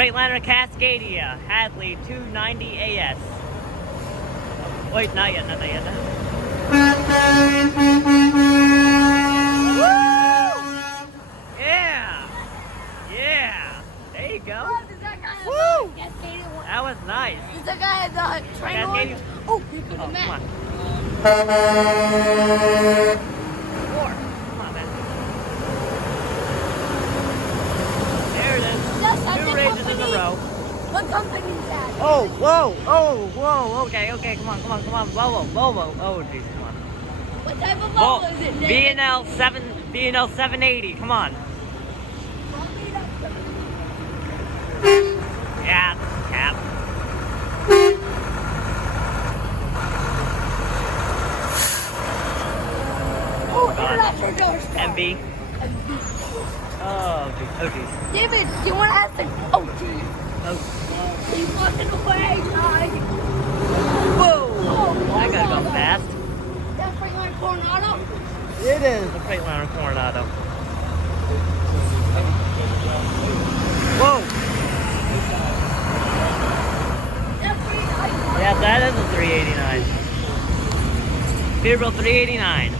Freightliner Cascadia, Hadley 290 AS. Wait, not yet, not yet. Woo! Yeah! Yeah! There you go. Oh, does that guy have Woo! Cascadia one? That was nice. Does that guy have the train Cascadia? on? Oh, here comes the Come Mack. on. Four. Come on, man. There it is. That's not 2 the races in a company. row. What company is that? Oh, whoa, oh, whoa, okay, come on, Volvo, oh, jeez, come on. What type of Volvo is it? B&L 780, come on. Yeah, cap. Oh, international door stop. MB. Oh, jeez. David, do you want to ask the... Oh, geez. Oh. He's walking away, guys. Whoa! Oh, I gotta go fast. That's Freightliner Coronado? It is a Freightliner Coronado. Whoa! That's pretty nice. Yeah, that is a 389. Peterbilt 389.